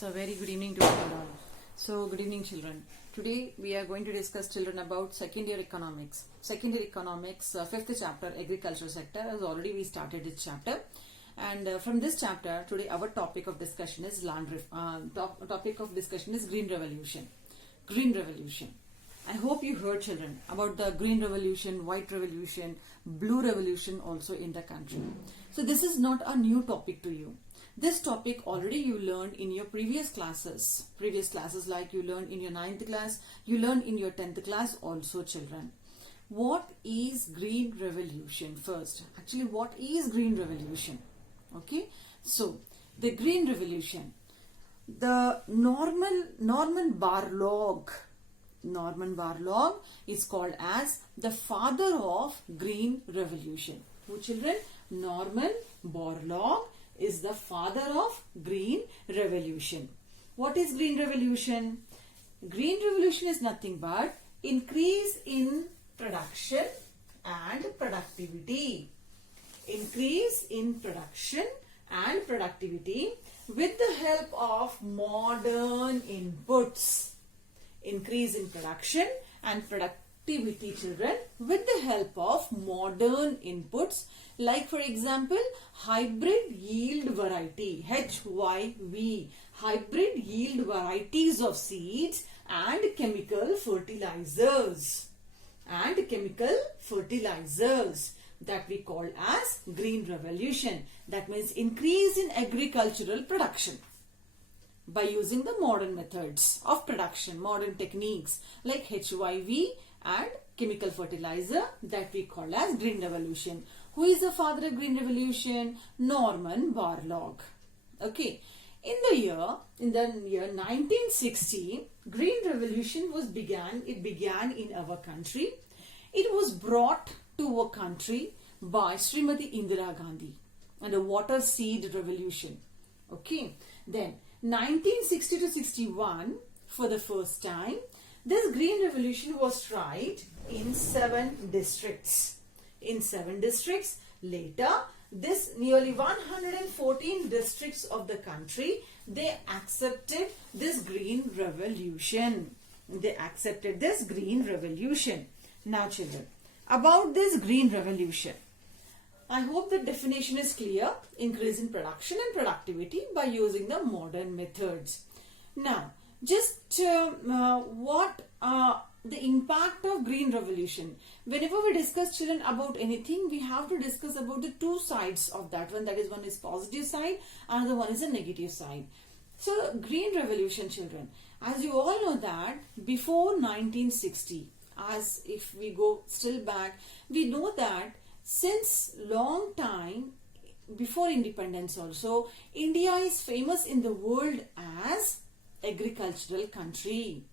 So very good evening to all. So good evening children. Today we are going to discuss children about second year economics. Second year economics, fifth chapter, agriculture sector. As already we started this chapter. And from this chapter, today our topic of discussion is topic of discussion is Green Revolution. Green Revolution. I hope you heard children about the Green Revolution, White Revolution, Blue Revolution also in the country. So this is not a new topic to you. This topic already you learned in your previous classes. Previous classes like you learned in your 9th class, you learned in your 10th class also children. What is Green Revolution first? Actually, what is Green Revolution? Okay. So, the Green Revolution. The Norman Borlaug is called as the father of Green Revolution. Who children? Norman Borlaug is the father of Green Revolution. What is Green Revolution? Green Revolution is nothing but increase in production and productivity. Increase in production and productivity with the help of modern inputs. Increase in production and productivity children with the help of modern inputs like for example hybrid yield variety HYV, hybrid yield varieties of seeds and chemical fertilizers that we call as Green Revolution. That means increase in agricultural production by using the modern methods of production, modern techniques like HYV and chemical fertilizer that we call as Green Revolution. Who is the father of Green Revolution? Norman Borlaug. Okay. In the year 1960, Green Revolution began in our country. It was brought to our country by Srimati Indira Gandhi and a water seed revolution. Okay. Then 1960 to 61, for the first time, this Green Revolution was tried in 7 districts. Later, this nearly 114 districts of the country, they accepted this Green Revolution. Now children, about this Green Revolution, I hope the definition is clear. Increase in production and productivity by using the modern methods. Now, just what the impact of Green Revolution. Whenever we discuss children about anything, we have to discuss about the two sides of that one. That is, one is positive side, another one is a negative side. So, Green Revolution children, as you all know that before 1960, as if we go still back, we know that since long time before independence also, India is famous in the world as agricultural country.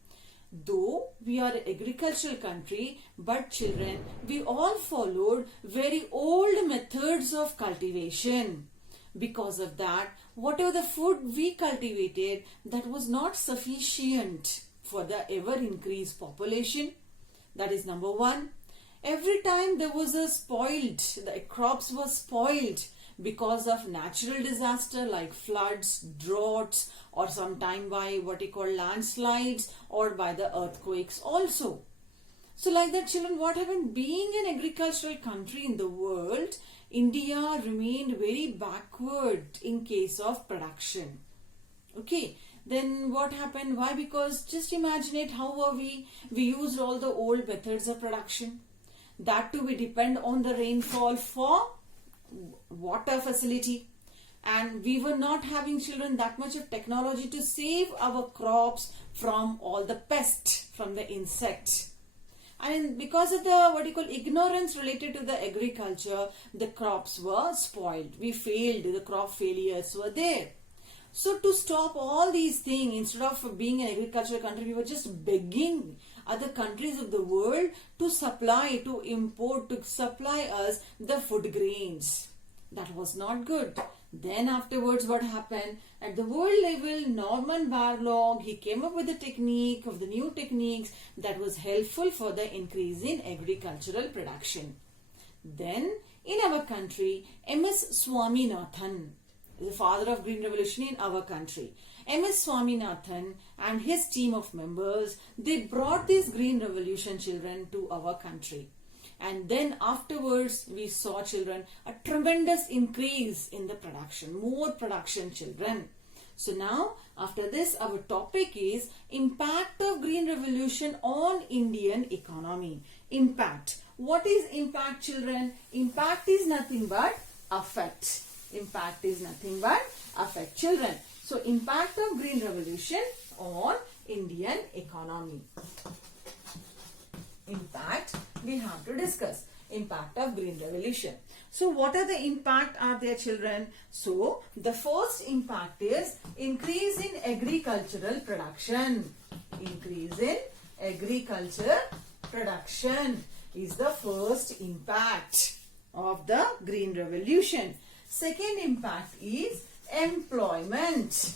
Though we are an agricultural country, but children, we all followed very old methods of cultivation. Because of that, whatever the food we cultivated, that was not sufficient for the ever increased population. That is number one. Every time there was the crops were spoiled because of natural disaster like floods, droughts, or sometime by what you call landslides or by the earthquakes also. So like that children, what happened? Being an agricultural country in the world, India remained very backward in case of production. Okay. Then what happened? Why? Because just imagine it, how were we? We used all the old methods of production. That too we depend on the rainfall for water facility. And we were not having children that much of technology to save our crops from all the pests, from the insects. And because of the ignorance related to the agriculture, the crops were spoiled. We failed, the crop failures were there. So to stop all these things, instead of being an agricultural country, we were just begging other countries of the world to supply us the food grains. That was not good. Then afterwards what happened? At the world level, Norman Borlaug, he came up with the new techniques that was helpful for the increase in agricultural production. Then in our country, M.S. Swaminathan, the father of Green Revolution in our country. M.S. Swaminathan and his team of members, they brought these Green Revolution children to our country. And then afterwards, we saw children, a tremendous increase in the production, more production children. So now, after this, our topic is impact of Green Revolution on Indian economy. Impact. What is impact, children? Impact is nothing but effect. Impact is nothing but effect, children. So, impact of Green Revolution on Indian economy. Impact we have to discuss. Impact of Green Revolution. So, what are the impact are there, children? So, the first impact is increase in agricultural production. Increase in agriculture production is the first impact of the Green Revolution. Second impact is employment.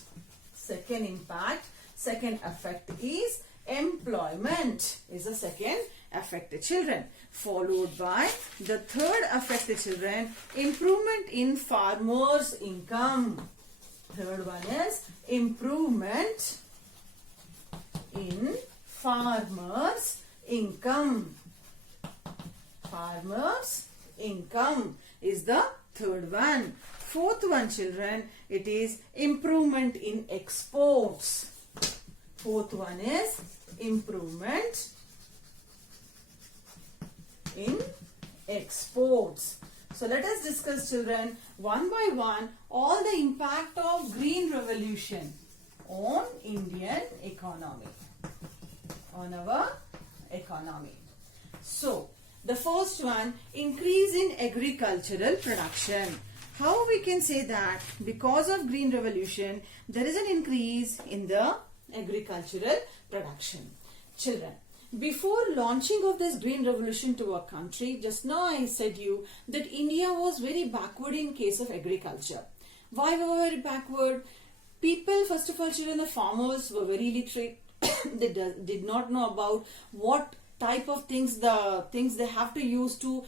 Second impact, second effect is employment is the second affected children, followed by the third affected children, improvement in farmers' income. Third one is improvement in farmers' income. Farmers' income is the third one. Fourth one, children, it is improvement in exports. Fourth one is improvement in exports. So let us discuss, children, one by one all the impact of Green Revolution on Indian economy, on our economy. So the first one, increase in agricultural production. How we can say that because of Green Revolution there is an increase in the agricultural production. Children, before launching of this Green Revolution to our country, just now I said you that India was very backward in case of agriculture. Why we were very backward? People, first of all, children, the farmers were very illiterate. They did not know about what type of things they have to use to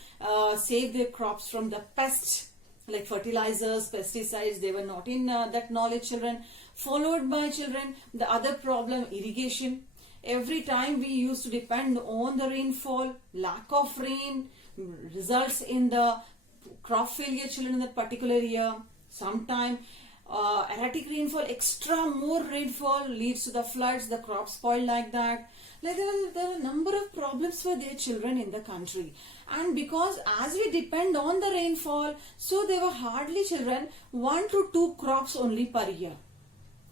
save their crops from the pests, like fertilizers, pesticides. They were not in that knowledge, children. Followed by, children, the other problem, irrigation. Every time we used to depend on the rainfall. Lack of rain results in the crop failure, children, in that particular year. Sometime erratic rainfall, extra more rainfall leads to the floods, the crops spoil like that. Like there were a number of problems for their children in the country. And because as we depend on the rainfall, so there were hardly, children, 1 to 2 crops only per year.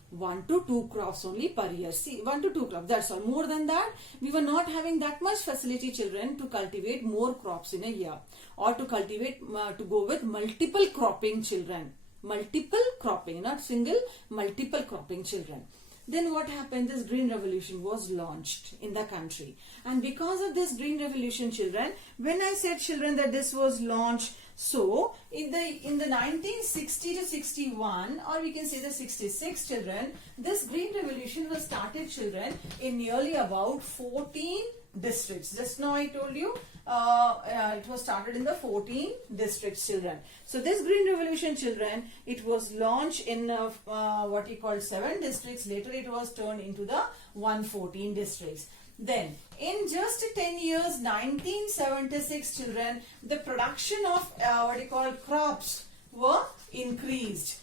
1 to 2 crops only per year. See, 1 to 2 crops, that's all. More than that, we were not having that much facility, children, to cultivate more crops in a year. Or to cultivate, to go with multiple cropping, children. Multiple cropping, not single, multiple cropping, children. Then what happened? This Green Revolution was launched in the country. And because of this Green Revolution, children, when I said, children, that this was launched, so in the 1960 to 61, or we can say the 66, children, this Green Revolution was started, children, in nearly about 14 districts. Just now I told you it was started in the 14 districts, children. So this Green Revolution, children, it was launched in what we call 7 districts. Later it was turned into the 114 districts. Then in just 10 years, 1976, children, the production of what we call crops were increased.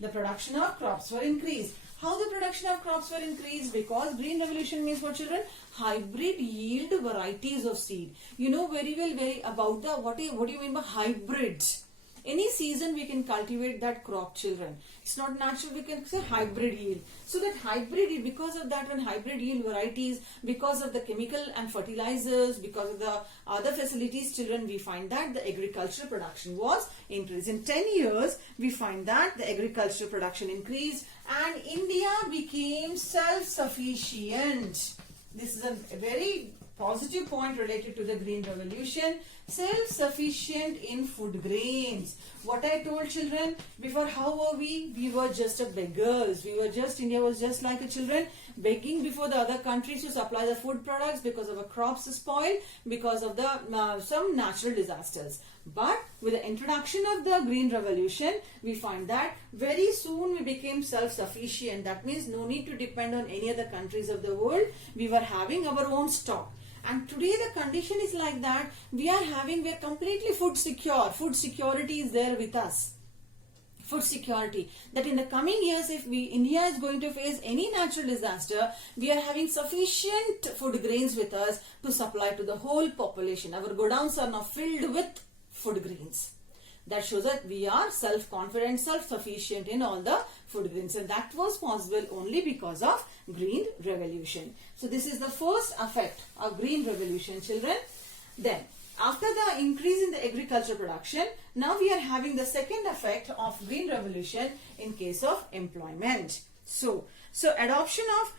The production of crops were increased. How the production of crops were increased? Because Green Revolution means what, children? Hybrid yield varieties of seed. You know very well about the what do you mean by hybrids? Any season we can cultivate that crop, children. It's not natural, we can say hybrid yield. So that hybrid yield, because of that, and hybrid yield varieties, because of the chemical and fertilizers, because of the other facilities, children, we find that the agricultural production was increased. In 10 years, we find that the agricultural production increased and India became self-sufficient. This is a very positive point related to the Green Revolution. self-sufficient in food grains. What I told children before, how were we? We were just a beggars. India was just like a children begging before the other countries to supply the food products because of our crops spoiled, because of the some natural disasters. But with the introduction of the Green Revolution, we find that very soon we became self-sufficient. That means no need to depend on any other countries of the world. We were having our own stock. And today the condition is like that. We are completely food secure. Food security is there with us. Food security. That in the coming years, if India is going to face any natural disaster, we are having sufficient food grains with us to supply to the whole population. Our godowns are now filled with food grains. That shows that we are self-confident, self-sufficient in all the food grains, and that was possible only because of Green Revolution. So this is the first effect of Green Revolution, children. Then after the increase in the agriculture production, now we are having the second effect of Green Revolution in case of employment. So adoption of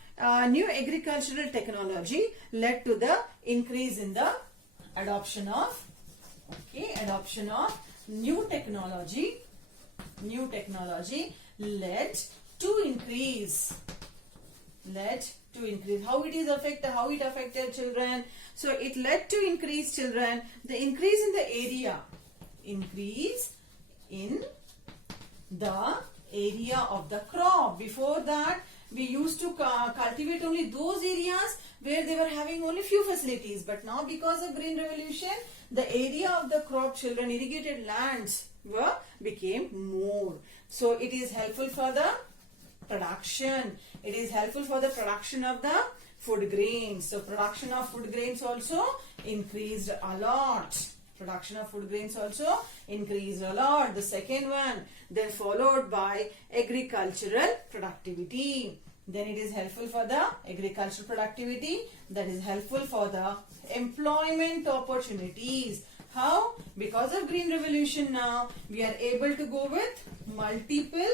new agricultural technology led to the increase in the adoption of new technology led to increase. How it affected children? So it led to increase, children. The increase in the area. Increase in the area of the crop. Before that, we used to cultivate only those areas where they were having only few facilities. But now because of Green Revolution, the area of the crop, children, irrigated lands became more. So it is helpful for the production. It is helpful for the production of the food grains. So production of food grains also increased a lot. The second one, then followed by agricultural productivity. Then it is helpful for the agricultural productivity. That is helpful for the employment opportunities. How? Because of Green Revolution now, we are able to go with multiple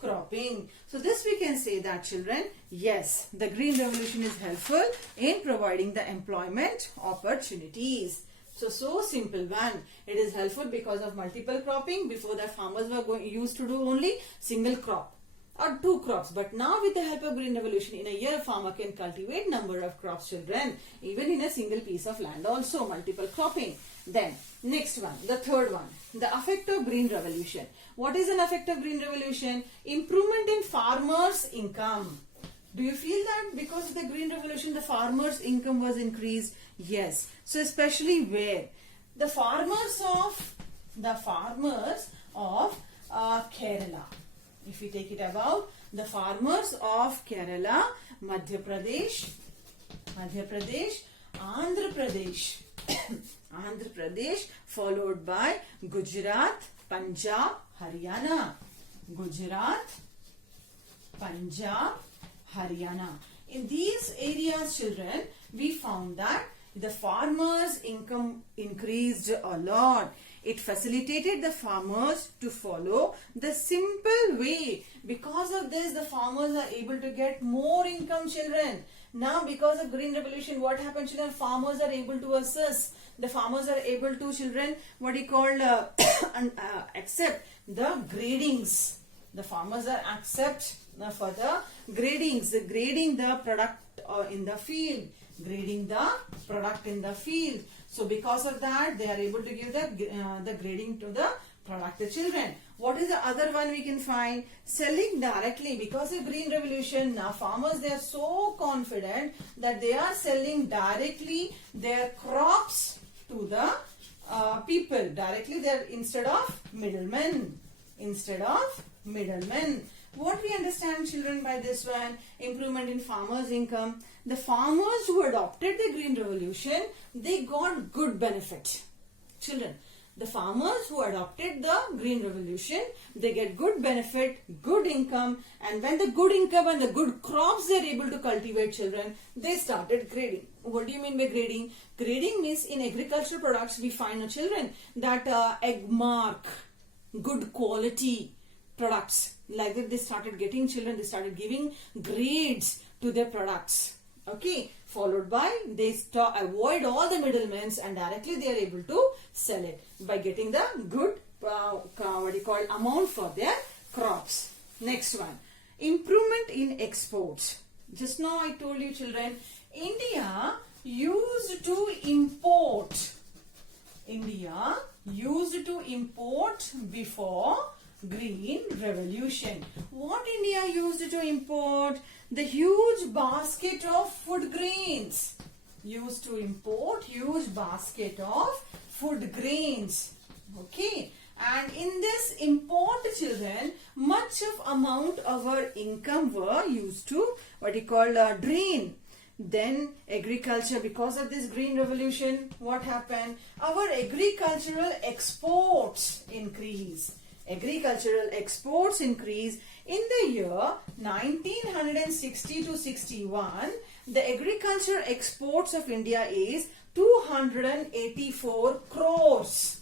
cropping. So this we can say that, children, yes, the Green Revolution is helpful in providing the employment opportunities. So simple one. It is helpful because of multiple cropping. Before that, farmers were used to do only single crop or two crops. But now with the help of Green Revolution, in a year, farmer can cultivate number of crops, children. Even in a single piece of land also, multiple cropping. Then, next one, the third one, the effect of Green Revolution. What is an effect of Green Revolution? Improvement in farmers' income. Do you feel that because of the Green Revolution, the farmers' income was increased? Yes. So especially where? The farmers of Kerala. If we take it about the farmers of Kerala, Madhya Pradesh, Andhra Pradesh, followed by Gujarat, Punjab, Haryana. In these areas, children, we found that the farmers' income increased a lot. It facilitated the farmers to follow the simple way. Because of this, the farmers are able to get more income, children. Now, because of Green Revolution, what happened, children? Farmers are able to assess. The farmers are able to, children, accept the gradings. The farmers are accept for the gradings, grading the product in the field. So because of that, they are able to give the grading to the product. The children. What is the other one we can find? Selling directly. Because of Green Revolution, now farmers, they are so confident that they are selling directly their crops to the people. Directly, they are instead of middlemen. What we understand, children, by this one? Improvement in farmers' income. The farmers who adopted the Green Revolution, they got good benefit. Children, the farmers who adopted the Green Revolution, they get good benefit, good income, and when the good income and the good crops they are able to cultivate, children, they started grading. What do you mean by grading? Grading means in agricultural products we find, children, that egg mark, good quality products. Like that they started getting, children, they started giving grades to their products. Okay, followed by they avoid all the middlemen and directly they are able to sell it by getting the good amount for their crops. Next one, improvement in exports. Just now I told you children, India used to import. India used to import before Green Revolution. What India used to import? The huge basket of food grains. Used to import huge basket of food grains. Okay. And in this import, children, much of amount of our income were used to drain. Then agriculture, because of this Green Revolution, what happened? Our agricultural exports increase. Agricultural exports increase. In the year 1960 to 61, the agricultural exports of India is 284 crores.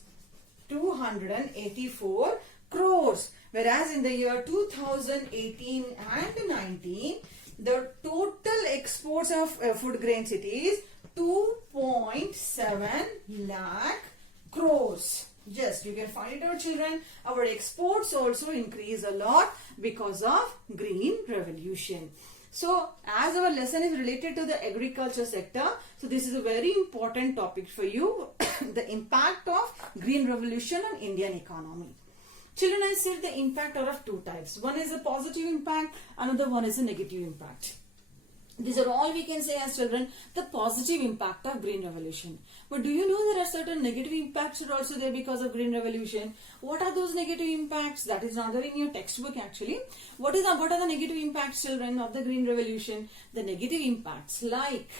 284 crores. Whereas in the year 2018 and 19, the total exports of food grains it is 2.7 lakh crores. Just you can find it out children. Our exports also increase a lot because of Green Revolution. So as our lesson is related to the agriculture sector, so this is a very important topic for you. The impact of Green Revolution on Indian economy. Children, I said the impact are of two types. One is a positive impact, another one is a negative impact. These are all we can say as children, the positive impact of Green Revolution. But do you know there are certain negative impacts are also there because of Green Revolution? What are those negative impacts? That is not there in your textbook actually. What are the negative impacts, children, of the Green Revolution? The negative impacts like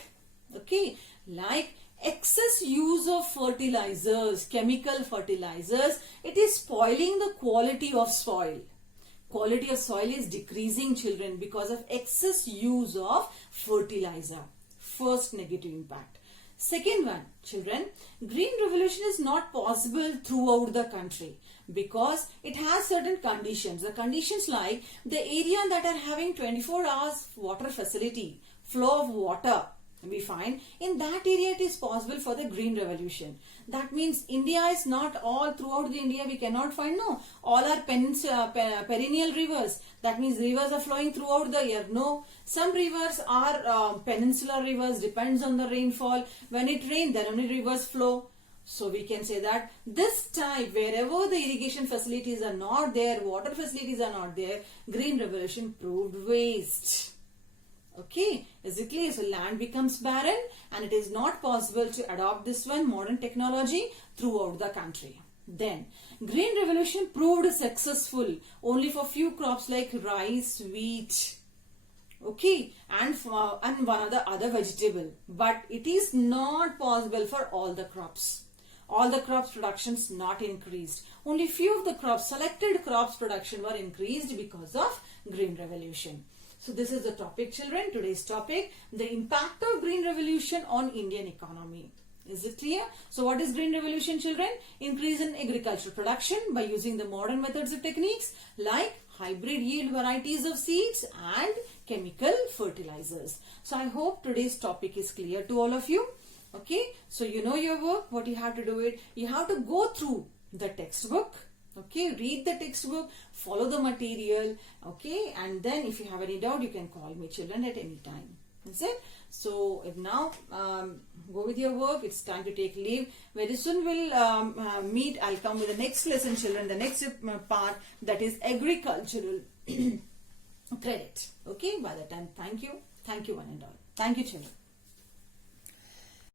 excess use of fertilizers, chemical fertilizers. It is spoiling the quality of soil. Quality of soil is decreasing, children, because of excess use of fertilizer. First negative impact. Second one, children, Green Revolution is not possible throughout the country because it has certain conditions. The conditions like the area that are having 24 hours water facility, flow of water, we find in that area it is possible for the Green Revolution. That means India is not all throughout the India we cannot find, no. All are perennial rivers. That means rivers are flowing throughout the year. No. Some rivers are peninsular rivers, depends on the rainfall. When it rains, then only rivers flow. So we can say that this type, wherever the irrigation facilities are not there, water facilities are not there, Green Revolution proved waste. Okay, is it clear? So land becomes barren and it is not possible to adopt this modern technology throughout the country. Then Green Revolution proved successful only for few crops like rice, wheat, okay, and one of the other vegetable. But it is not possible for all the crops. All the crops productions not increased. Only few of the crops, selected crops production were increased because of Green Revolution. So this is the topic, children. Today's topic, the impact of Green Revolution on Indian economy. Is it clear? So what is Green Revolution, children? Increase in agricultural production by using the modern methods and techniques like hybrid yield varieties of seeds and chemical fertilizers. So I hope today's topic is clear to all of you. Okay. So you know your work. What you have to do it. You have to go through the textbook. Okay, read the textbook, follow the material, okay, and then if you have any doubt, you can call me, children, at any time. That's it. So now go with your work. It's time to take leave. Very soon we'll meet. I'll come with the next lesson, children, the next part, that is agricultural credit. Okay, by the time, thank you one and all. Thank you, children.